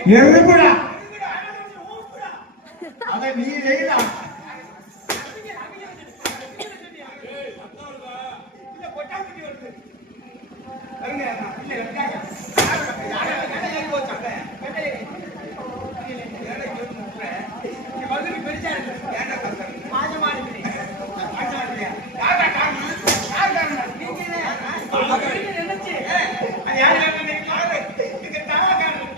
எதுக்குடா அத நீ செய்யடா இல்ல கொட்டாக்குட்டி வருது அருங்க இல்ல வெட்டாங்க யாரை ஏறி போச்சாங்க வெட்டலே ஏறி போச்சுற நீ வந்து பெருசா இருக்கு ஏன்டா கசற மாஜமா இருக்கு மாஜமா இருக்கு யாரா காரணம் யார் காரணம் நீங்க நினைச்சு அது யார் காரணம் யாரு இதுக்கு தாரா காரணம்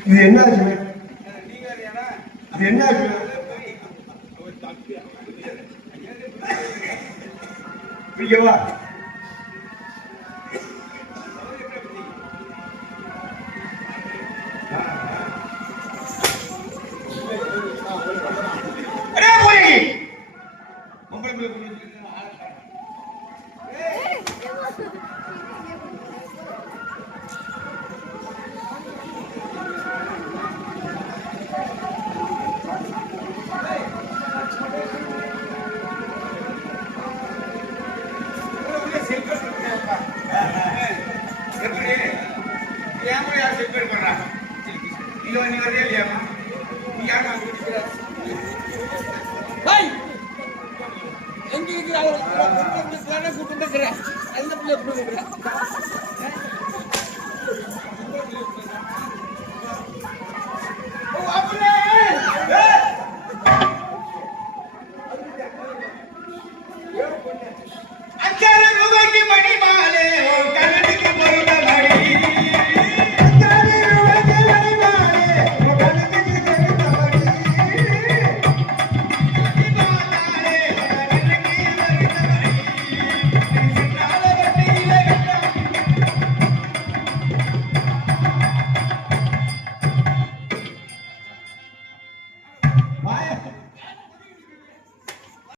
இது என்ன இது என்ன பிடிக்கவா எங்க கூப்பிட்டு இருக்கிறேன் அந்த பிள்ளை